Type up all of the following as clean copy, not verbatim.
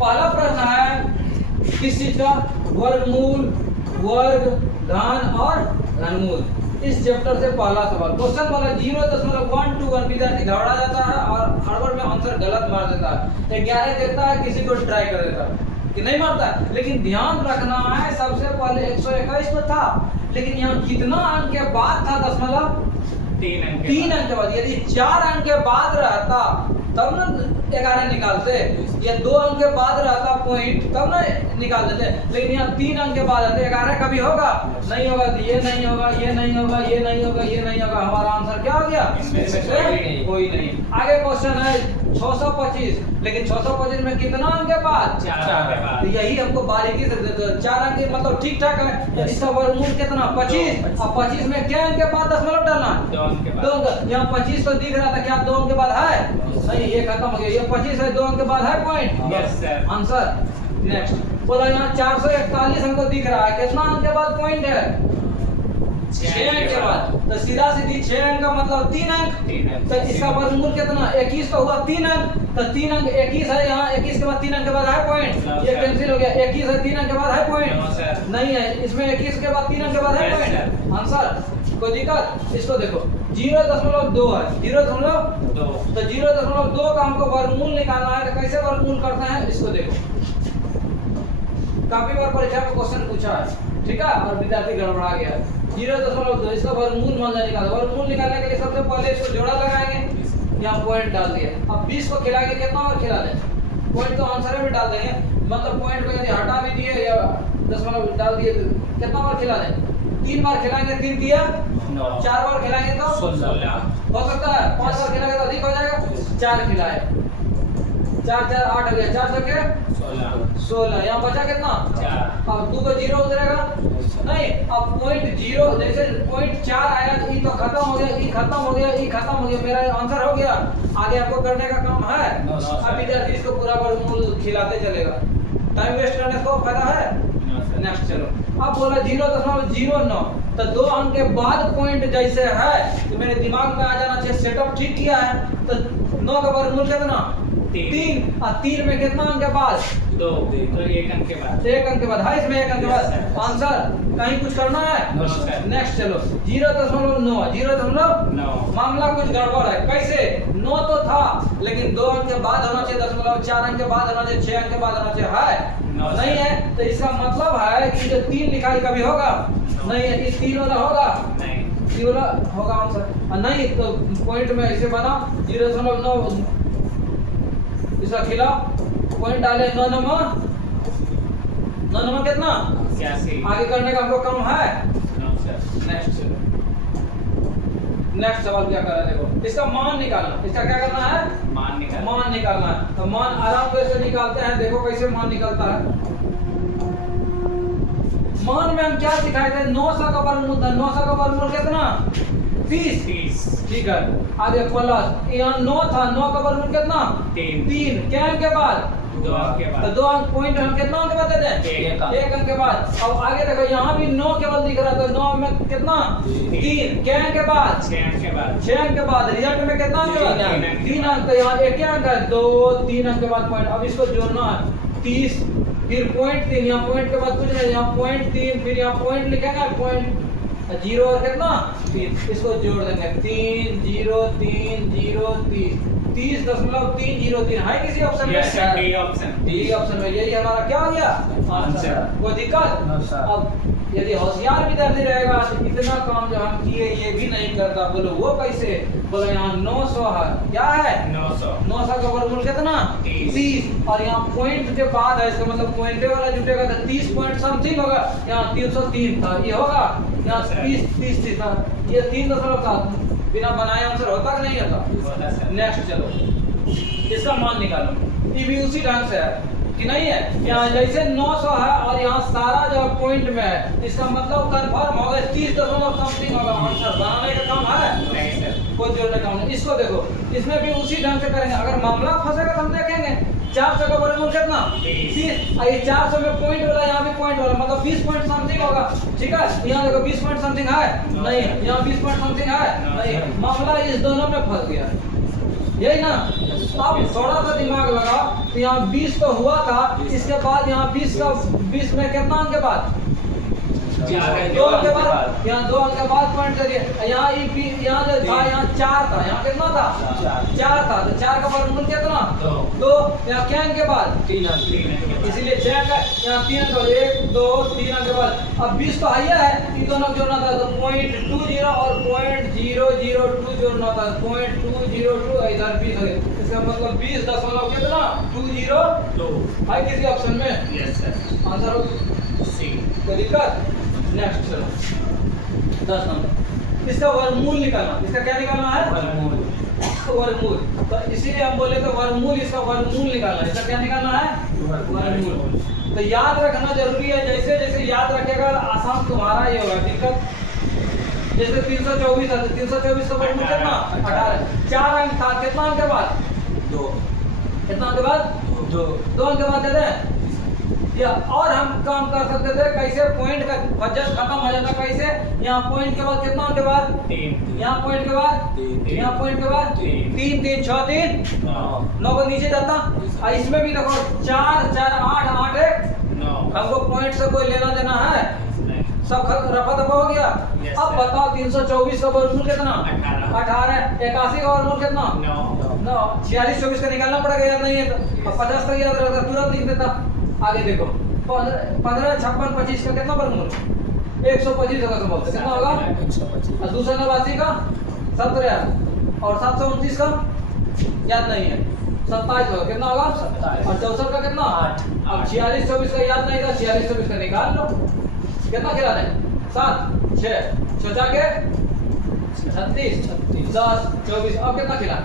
पहला प्रश्न है किस चीज का, वर्गमूल, वर्ग, घन और घनमूल। इस चैप्टर से पहला सवाल क्वेश्चन वाला 0.121 विद्यार्थी घबरा जाता है और हड़बड़ में आंसर गलत मार देता है। 11 देता है, किसी को ट्राई कर देता है कि नहीं मारता, लेकिन ध्यान रखना है सबसे पहले 121 तो था, लेकिन यहाँ कितना अंक के बाद था दशमलव, 3 अंक के बाद। यदि 4 अंक के बाद रहता तब ना 11 निकालते, या 2 अंक के बाद रहता पॉइंट तब ना निकाल देते, लेकिन यहाँ 3 अंक के बाद रहते। 11 कभी होगा नहीं होगा, तो ये नहीं होगा, ये नहीं होगा, ये नहीं होगा, ये नहीं होगा। हमारा आंसर क्या हो गया, कोई नहीं। आगे क्वेश्चन है 625, लेकिन 625 में कितना अंक के बाद, 4। तो यही हमको बारीकी से देते, 4 अंक मतलब ठीक ठाक है। इसका वर्गमूल कितना, 25, और 25 में क्या अंक के बाद दशमलव डालना, 2 अंक। यहाँ 25 तो दिख रहा था, क्या 2 अंक के बाद है, नहीं, ये खत्म हो गया। ये 25 है, 2 अंक के बाद है point, yes sir. Answer next. बोला यहाँ 441 हमको दिख रहा है, कितना अंक के बाद पॉइंट है, 6 अंक के बाद। तो सीधा सीधी 6 अंक का मतलब 3 अंक। तो इसका वर्गमूल कितना, 21 तो हुआ 3 अंक, तो 3 अंक 21 है। यहाँ 21 के बाद 3 अंक के बाद है पॉइंट, ये कैंसिल हो गया। 21 है, 3 अंक के बाद है पॉइंट, नहीं है। इसमें 21 के बाद 3 अंक के बाद है पॉइंट, आंसर। कोई दिक्कत, इसको देखो 0.2 है, 0.2, तो 0.2 का हमको वर्गमूल निकालना है। तो कैसे वर्गमूल करते हैं इसको देखो, काफी बार परीक्षा में क्वेश्चन पूछा है, ठीक है, और विद्यार्थी गड़बड़ा गया। 0.2 इसका वर्गमूल मान निकालो। वर्गमूल निकालने के लिए सबसे पहले इसको जोड़ा लगाएंगे, यहाँ पॉइंट डाल दिए। अब 20 को खिलाएंगे, कितना और खिला दें, पॉइंट तो आंसर में डाल देंगे, मतलब पॉइंट को यदि हटा भी दिए या दशमलव डाल दिए तो कितना बार खिला दें, 3 बार खिलाएंगे, 3 दिया 4 बार खिलाएंगे तो 16 हो सकता है, 5 बार खिलाएंगे तो अधिक हो जाएगा। 4 खिलाए, 4 4 8 हो गया, 4 सौ के 16। यहाँ बचा कितना, 4। अब 2 को 0 उतरेगा नहीं। अब पॉइंट 0 जैसे पॉइंट 4 आया तो ई तो खत्म हो गया, ई खत्म हो गया, ई खत्म हो गया, मेरा आंसर हो गया। आगे आपको करने का काम है, अब विद्यार्थी इसको पूरा वर्गमूल खिलाते चलेगा, टाइम वेस्ट करने को फायदा है। नेक्स्ट चलो, अब बोला 0.09, तो 2 अंक के बाद पॉइंट जैसे है तो मेरे दिमाग में आ जाना चाहिए, सेटअप ठीक किया है। तो 9 का वर्गमूल कितना, 3, और 3 में कितना अंक के बाद, 2, तो 1 अंक के बाद, 1 अंक के बाद है, इसमें 1 अंक के बाद आंसर। कहीं कुछ करना है, नेक्स्ट चलो 0.9, मामला कुछ गड़बड़ है। कैसे, 9 तो था, लेकिन 2 अंक के बाद होना चाहिए दशमलव, 4 अंक के बाद होना चाहिए, 6 अंक के बाद होना चाहिए, है नहीं है। तो इसका मतलब है कि जो 3 लिखा है कभी होगा नहीं है, इस 3 वाला होगा नहीं, 3 वाला होगा आंसर, और नहीं तो पॉइंट में ऐसे बना 0.9 इसका खिला पॉइंट डाले, 9 नंबर कितना, 86। आगे करने का हमको काम है। नेक्स्ट नेक्स्ट सवाल क्या कर रहे हैं, देखो इसका मान निकालना। इसका क्या करना है, मान निकालना है। तो मान आराम से निकालते हैं, देखो कैसे मान निकलता है। मान में हम क्या सिखाए थे, 900 का वर्गमूल था, 900 का वर्गमूल कितना, 30, ठीक है। आगे प्लस, यहाँ 9 था, 9 का वर्गमूल कितना, 3, क्या अंक के बाद, 2 अंक के बाद। तो 2 अंक पॉइंट हम कितना अंक के बाद देते हैं, 1 अंक के बाद। अब आगे देखो यहाँ भी 9 केवल दिख रहा, तो 9 में कितना, 3, क्या अंक के बाद, 6 अंक के बाद। 6 अंक के बाद रिजल्ट में कितना अंक के बाद, 3 अंक। तो यहाँ एक अंक है, 2 3 अंक के बाद पॉइंट। अब इसको जोड़ना है, 30 फिर पॉइंट 3, यहाँ पॉइंट के बाद कुछ नहीं, यहाँ पॉइंट 3, फिर यहाँ पॉइंट लिखेंगे, पॉइंट 0 और कितना 3, इसको जोड़ देंगे, 3 0 3 0 30.303 है किसी ऑप्शन में, डी ऑप्शन में। यही हमारा क्या हो गया आंसर, कोई दिक्कत। अब यदि होशियार विद्यार्थी रहेगा तो इतना काम जो हम किए ये भी नहीं करता, बोलो वो कैसे, बोलो यहाँ 900 है, क्या है 900 का वर्गमूल कितना, 30, और यहाँ पॉइंट के बाद है, इसका मतलब पॉइंट वाला जुटेगा तो 30 पॉइंट समथिंग होगा। यहाँ 303 था, ये होगा यहाँ 30 था, ये 3.7 बिना बनाए आंसर होता कि नहीं होता। नेक्स्ट चलो, इसका मान निकालो। ये भी उसी ढंग से है कि नहीं है, यहाँ जैसे 900 है और यहाँ सारा जो पॉइंट में है, इसका मतलब कंफर्म होगा 30.समथिंग होगा। आंसर बनाने का काम है नहीं सर, कोई जोड़ने का नहीं। इसको देखो, इसमें भी उसी ढंग से करेंगे। अगर मामला फंसेगा तो हम देखेंगे 400 का वर्गमूल कितना 30, ये 400 में पॉइंट वाला, यहाँ भी पॉइंट वाला, मतलब 20 पॉइंट समथिंग होगा, ठीक है। यहाँ देखो 20 पॉइंट समथिंग है नहीं, यहाँ 20 पॉइंट समथिंग है नहीं। मामला इस दोनों में फंस गया, यही ना। अब थोड़ा सा दिमाग लगा तो यहाँ 20 तो हुआ था, इसके बाद यहाँ 20 में कितना अंक के बाद 2 अंक के बाद, यहाँ 2 अंक के बाद पॉइंट करिए। यहाँ यहाँ जो था यहाँ 4 था, यहाँ कितना था 4 था, तो 4 का वर्गमूल कितना 2। यहाँ क्या अंक के बाद 3 अंक, इसीलिए 6 का यहाँ 3 अंक 1 2 3 अंक के बाद। अब 20 तो हाइया है, इन दोनों जोड़ना था तो 0.20 और 0.002 जोड़ना था, 0.202 इधर 20 हो गया, इसका मतलब 20 दशमलव कितना 202 है किसी ऑप्शन में। यस सर, आंसर हो सी। कोई दिक्कत। नेक्स्ट चलो 10 नंबर, इसका वर्गमूल निकालना। इसका क्या निकालना है वर्गमूल। तो इसीलिए हम बोले तो वर्गमूल, इसका वर्गमूल निकालना है। इसका क्या निकालना है वर्गमूल। तो याद रखना जरूरी है, जैसे जैसे याद रखेगा आसान तुम्हारा ही होगा। दिक्कत जैसे 324 है तो 324 का वर्गमूल कितना 18, 4 अंक था, कितना अंक के बाद 2, कितना अंक के बाद 2 अंक के बाद दे दें या। और हम काम कर सकते थे कैसे, पॉइंट का वजन खत्म हो जाता कैसे, यहाँ पॉइंट के बाद कितना के बाद 3, यहाँ पॉइंट के बाद यहाँ पॉइंट के बाद 3 3 6 3 9 को नीचे जाता। और इसमें भी देखो 4 4 8 8 1 9, हमको पॉइंट से कोई लेना देना है, सब रफा दफा हो गया। अब बताओ 324 का वर्गमूल कितना 18, 81 का वर्गमूल कितना 9, 46 24 का निकालना पड़ेगा, याद नहीं है तो 50 तक याद रहता तुरंत लिख देता। आगे देखो 15 56 25 का कितना वर्गमूल 125 होगा, संभव कितना होगा 125। और दूसरा 89 का 17 और 729 का याद नहीं है 27 होगा, कितना होगा 27। और 64 का कितना 8। अब 46 24 का याद नहीं था, 46 24 का निकाल लो, कितना खिलाते हैं 7 6 सोचा के 36 10 24। अब कितना खिला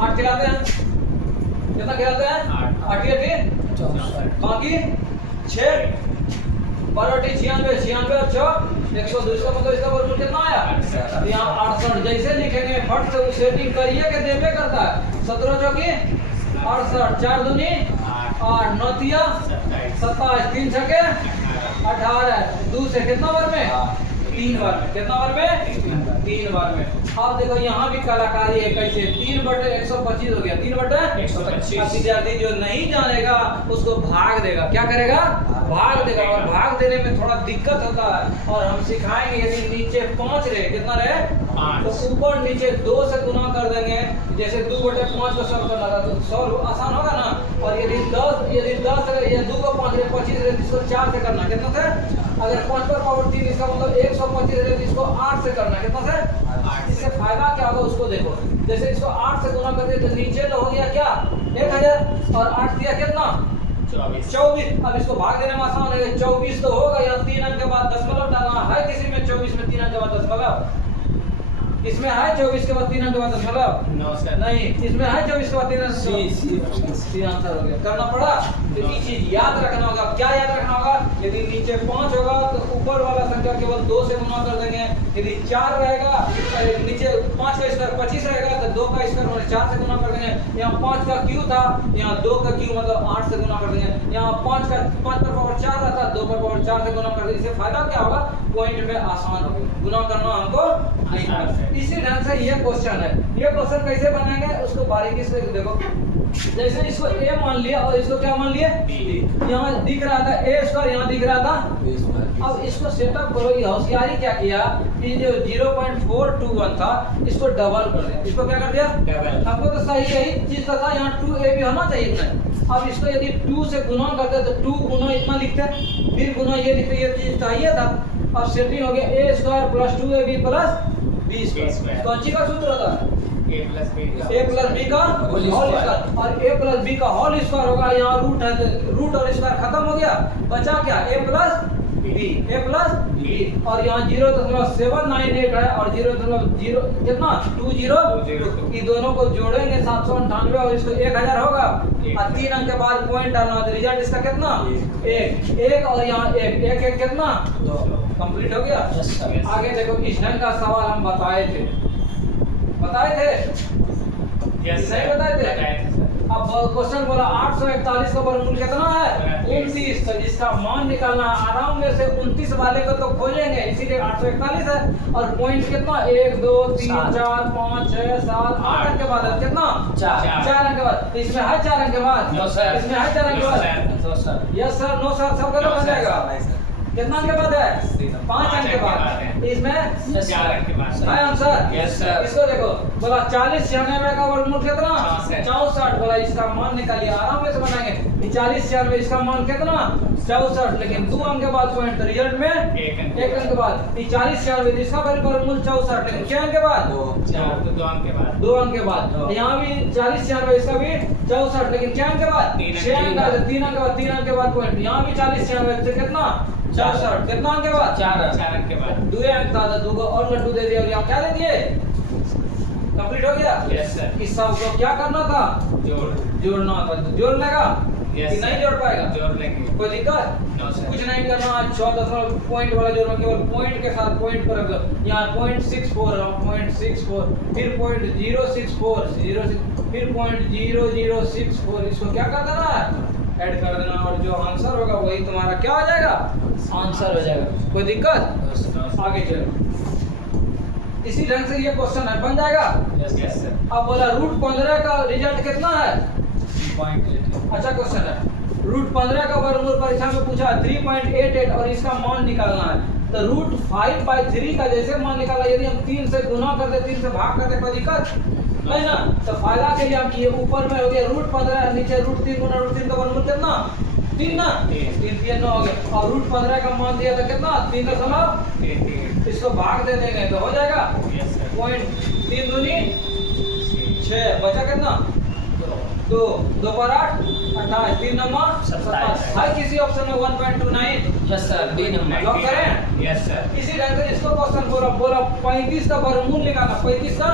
8 खिलाते हैं, कितना खिलाते हैं 8 के बाकी 6 12 96 और 6 102 का मतलब इसका वर्गमूल कितना आया यहाँ 68। जैसे लिखेंगे फट से सेटिंग करिए के देवे करता है 17 चौकी 68 4 दूनी 8 9 तिया 27 3 छके 18 2 से कितना बार में 3 बार में, कितना बार में 3 बार में। अब देखो यहाँ भी कलाकारी है कैसे 3/125 हो गया 3/125। अब विद्यार्थी जो नहीं जानेगा उसको भाग देगा, क्या करेगा भाग देगा, और भाग देने में थोड़ा दिक्कत होता है। और हम सिखाएंगे यदि नीचे 5 रहे कितना रहे 5 तो ऊपर नीचे 2 से गुना कर देंगे, जैसे 2/5 का सॉल्व करना था तो सॉल्व आसान होगा ना। और यदि 10 या 2 को 5 रहे 25 रहे इसको 4 से करना, कितना से अगर 5 पर पावर 3 इसका मतलब 125 रहे तो इसको 8 से करना, कितना से 8। इससे फायदा क्या होगा उसको देखो, जैसे इसको 8 से गुना कर दिया तो नीचे तो हो गया क्या 1000 और 8 दिया कितना 24। अब इसको भाग देने में आसान है, 24 तो होगा या 3 अंक के बाद दशमलव डालना है किसी में 24 में 3 अंक के बाद दशमलव, इसमें है 24 के बाद 3 अंक के बाद दशमलव नहीं, इसमें है 24 के बाद 3 अंक सी आंसर हो गया। करना पड़ा तो ये चीज याद रखना होगा। क्या याद रखना होगा, यदि नीचे 5 होगा तो ऊपर वाला संख्या केवल 2 से गुना कर देंगे। यदि 4 रहेगा नीचे 5 का स्क्वायर 25 रहेगा तो 2 का स्क्वायर मतलब 4 से गुना कर देंगे। यहाँ 5 का क्यू था, यहाँ 2 का क्यू मतलब 8 से गुना कर देंगे। यहाँ 5 पर पावर 4 रहता 2 पर पावर 4 से गुना कर देंगे। इससे फायदा क्या होगा पॉइंट में आसान होगा, गुना करना हमको नहीं आता। इसी ढंग से ये क्वेश्चन है, ये क्वेश्चन कैसे बनाएंगे उसको बारीकी से देखो। जैसे इसको a मान लिया और इसको क्या मान लिया b, यहाँ दिख रहा था a², यहाँ दिख रहा था। अब इसको सेटअप करो, ये होशियारी क्या किया कि जो 0.421 था इसको डबल कर दिया। इसको क्या कर दिया डबल। हमको तो सही यही चीज था, यहाँ 2ab होना चाहिए इतना। अब इसको यदि 2 से गुना करते तो 2 गुना इतना लिखते, फिर गुना ये लिखते, ये चीज चाहिए था। अब सेटिंग हो गया a² + 2ab + b²। कौन सी का सूत्र होता है a + b का होल स्क्वायर, और a + b का होल स्क्वायर होगा। यहाँ रूट है तो रूट और स्क्वायर खत्म हो गया, बचा क्या a + b और यहाँ 0.798 है और 0.0 कितना 20 ये दोनों को जोड़ेंगे 798 और इसको 1000 होगा। और 3 अंक के बाद पॉइंट डालना है तो रिजल्ट इसका कितना 1 और यहाँ 1 कितना 2 कंप्लीट हो गया। आगे देखो इस ढंग का सवाल हम बताए थे नहीं बताए थे। अब क्वेश्चन बोला 841 का वर्गमूल कितना है 29, तो जिसका मान निकालना है आराम में से 29 वाले को तो खोजेंगे, इसीलिए 841 है। और पॉइंट कितना 1 2 3 4 5 6 7 8 अंक के बाद है कितना 4 अंक के बाद। तो इसमें है 4 अंक के बाद, इसमें है 4 अंक के बाद। यस सर, नो सर, सब गलत हो जाएगा। कितना अंक के बाद है 5 अंक के बाद, इसमें 4 अंक के बाद है आंसर। Yes sir. इसको देखो बोला 40 96 का वर्गमूल कितना 64, बोला इसका मान निकालिए, आराम से बनाएंगे। 40 96 इसका मान कितना 64, लेकिन 2 अंक के बाद पॉइंट, तो रिजल्ट में 1 अंक के बाद। 40 96 इसका वर्गमूल 64, लेकिन क्या अंक के बाद 2 अंक के बाद, 2 अंक के बाद। यहाँ भी 40 96 इसका भी 64, लेकिन क्या अंक के बाद 6 अंक का, 3 अंक के बाद, 3 अंक के बाद पॉइंट। यहाँ भी 40 96 से कितना 64, कितना अंक के बाद 4 अंक के बाद। 2 अंक था, तो 2 को और लड्डू दे दिया, और यहाँ क्या दे दिए, कंप्लीट हो गया। Yes sir. इस सब को क्या करना था, जोड़ना था। तो जोड़ लेगा कि नहीं जोड़ पाएगा, जोड़ लेंगे, कोई दिक्कत नो सर। कुछ नहीं करना। 14 पॉइंट वाला जोड़ना, केवल पॉइंट के साथ पॉइंट पर रख दो। यहाँ 0.64, 0.64, फिर 0.064, 06, फिर 0.0064, इसको क्या कर देना है, ऐड कर देना, और जो आंसर होगा वही तुम्हारा क्या हो जाएगा, आंसर हो जाएगा। कोई दिक्कत, आगे चलो। इसी ढंग से ये क्वेश्चन है, बन जाएगा। Yes sir. अब बोला √15 का रिजल्ट कितना है, 3.8। अच्छा क्वेश्चन है। √15 का वर्गमूल परीक्षा में पूछा 3.88 और इसका मान निकालना है। तो √5/3 का जैसे मान निकाला, यदि हम 3 से गुना करते, 3 से भाग करते, कोई दिक्कत नहीं ना। तो फायदा के लिए हम किए, ऊपर में हो गया √15, नीचे √3 गुना √3 का वर्गमूल कितना 3 ना, 3 3 9 हो गया। और √15 का मान दिया था कितना 3.8, इसको भाग दे देंगे तो हो जाएगा। Yes sir. पॉइंट 3 दूनी 6, बचा कितना 2, 2 पर 8 28, 3 नंबर 27। हर किसी ऑप्शन में 1.29, yes sir, B number lock करें। Yes sir. इसी ढंग से इसको क्वेश्चन बोला 35 का वर्गमूल निकालना, 35 का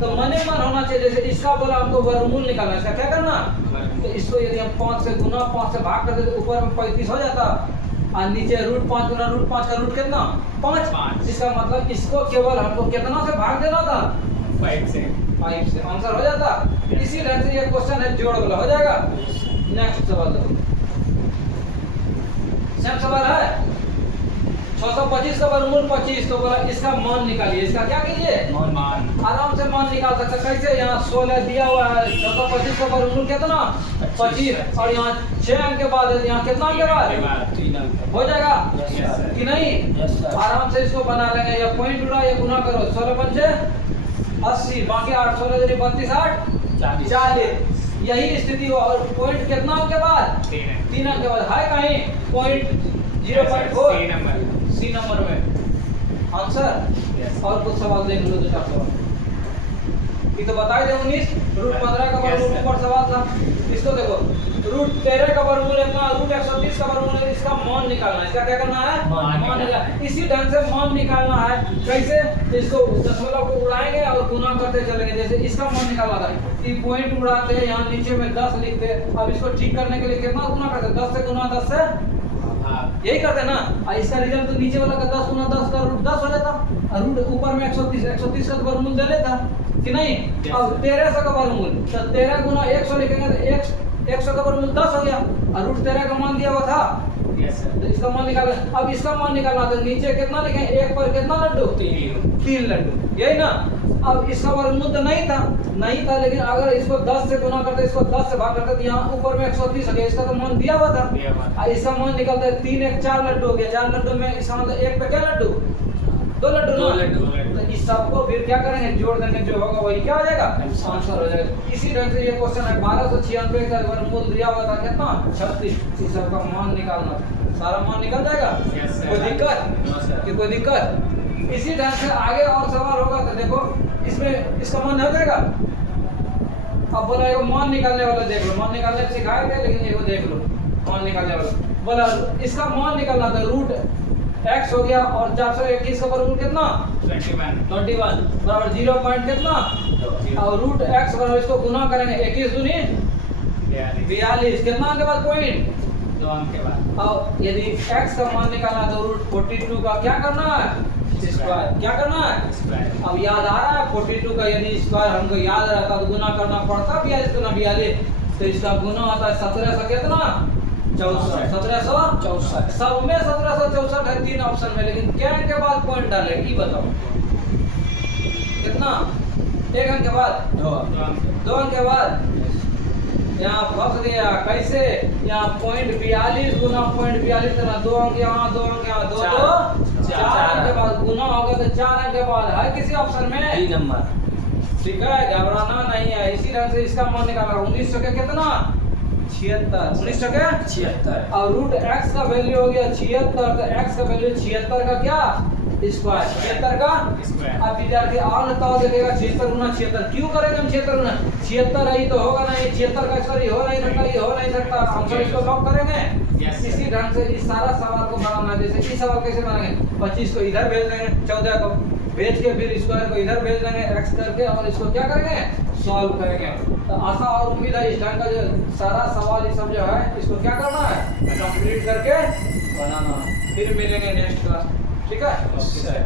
तो मने मन होना चाहिए। जैसे इसका बोला हमको वर्गमूल निकालना, इसका क्या करना, तो इसको यदि हम 5 से गुना 5 से भाग करते तो ऊपर में 35 हो जाता, और नीचे √5 गुना √5 का रूट कितना 5। इसका मतलब इसको केवल हमको कितना से भाग देना था 5 से आंसर हो जाता। इसी ढंग से ये क्वेश्चन है जोड़ वाला, हो जाएगा। नेक्स्ट सवाल देखो, सेम सवाल है 625 का वर्गमूल 25, तो बोला इसका मान निकालिए। इसका क्या कीजिए, मान आराम से मान निकाल सकते। कैसे, यहाँ 16 दिया हुआ है, 625 का वर्गमूल कितना 25, और यहाँ 6 अंक के बाद है, यहाँ कितना अंक के बाद 3 अंक हो जाएगा यस सर। कि नहीं। Yes sir. आराम से इसको बना लेंगे, या पॉइंट उड़ा या गुना करो, 16 पंचे 80, बाकी 8 16 32 8 40, यही स्थिति हो। और पॉइंट कितना अंक के बाद 3 अंक के बाद है कहीं पॉइंट 0.4 सी नंबर में आंसर। और कुछ सवाल देख लो, 2 4 सवाल ये तो बताई दे। 19 √15 का वर्गमूल ऊपर सवाल था, इसको देखो। √13 का वर्गमूल इतना, √130 का वर्गमूल है, इसका मान निकालना है। इसका क्या करना है, मान निकालना। इसी ढंग से मान निकालना है, कैसे, इसको दशमलव को उड़ाएंगे और गुना करते चलेंगे। जैसे इसका मान निकालना था, ये पॉइंट उड़ाते हैं, यहाँ नीचे में 10 लिखते। अब इसको ठीक करने के लिए कितना गुना करते, 10 से गुना 10 से यही करते ना। और इसका रिजल्ट तो नीचे वाला का 10 गुना 10 का √10 हो जाता, और रूट ऊपर में 130 का वर्गमूल दे लेता कि नहीं। अब 1300 का वर्गमूल, तो 13 गुना 100 लिखेंगे तो 100 का वर्गमूल 10 हो गया, और √13 का मान दिया हुआ था। Yes sir. तो इसका मान निकाल, अब इसका मान निकालना, तो नीचे कितना लिखेंगे, 1 पर कितना लड्डू 3 लड्डू, यही ना। अब इसका वर्गमूल तो नहीं था, लेकिन अगर इसको 10 से गुना करते, इसको 10 से भाग करते, तो यहाँ ऊपर में 130 हो गया, इसका तो मान दिया हुआ था। और इसका मान निकलता है 3 1 4 लड्डू हो गया। 4 लड्डू में इसका मतलब 1 पे क्या लड्डू 2 लड्डू, 2 लड्डू। तो इस सबको फिर क्या करेंगे, जोड़ देंगे, जो होगा वही क्या हो जाएगा, आंसर हो जाएगा। इसी ढंग से ये क्वेश्चन है 1296 का वर्गमूल दिया हुआ था कितना 36, इस सब का मान निकालना, सारा मान निकल जाएगा। कोई दिक्कत कि कोई दिक्कत। इसी ढंग से आगे और सवाल होगा, तो देखो इसमें इसका मान हो जाएगा। अब बोला एगो मान निकालने वाला देख लो, मान निकालने सिखाए थे, लेकिन एगो देख लो मान निकालने वाला। बोला इसका मान निकालना था, √x हो गया, और 421 का वर्गमूल कितना 21 बराबर 0 पॉइंट कितना, और √x बराबर इसको गुना करेंगे 21 दूनी 42, कितना के बाद पॉइंट 2 अंक के बाद। और यदि x का मान निकालना तो √42 का क्या करना है स्क्वायर। क्या करना है? स्क्वायर। अब याद आ रहा है 42 का यदि स्क्वायर हमको याद रहता तो गुना करना पड़ता 42 गुना 42, तो इसका गुना आता है 1700 कितना? 64। 1764। सब में 1764 है 3 ऑप्शन में, लेकिन क्या अंक के बाद पॉइंट डाले ये बताओ कितना? 1 अंक के बाद, 2 अंक के बाद यहाँ फंस गया। कैसे? यहाँ पॉइंट 42 गुना पॉइंट 42 करना, 2 अंक यहाँ 2 अंक यहाँ 2 2 4 अंक के बाद गुना होगा तो 4 अंक के बाद है किसी ऑप्शन में बी नंबर। ठीक है, घबराना नहीं है। इसी ढंग से इसका मान निकाला 1900 के कितना? 76। 1900 के 76। और रूट x का वैल्यू हो गया 76, तो x का वैल्यू 76 का क्या? स्क्वायर। 76 का स्क्वायर। अब विद्यार्थी और बताओ देखेगा 76 गुना 76 क्यों करेंगे हम? 76 गुना 76 ही तो होगा नहीं, 76 का स्क्वायर हो नहीं सकता, ये हो नहीं सकता, हम सब इसको लॉक करेंगे। Yes, sir. इसी ढंग से इस सारा सवाल को बनाना, जैसे इस सवाल कैसे बनाएंगे? 25 को इधर भेज देंगे, 14 को भेज के फिर स्क्वायर को इधर भेज देंगे x करके, और इसको क्या करेंगे? सॉल्व करेंगे। तो आशा और उम्मीद है इस ढंग का जो सारा सवाल ये सब जो है इसको क्या करना है? कंप्लीट करके बनाना। फिर मिलेंगे नेक्स्ट क्लास, ठीक है? Okay sir.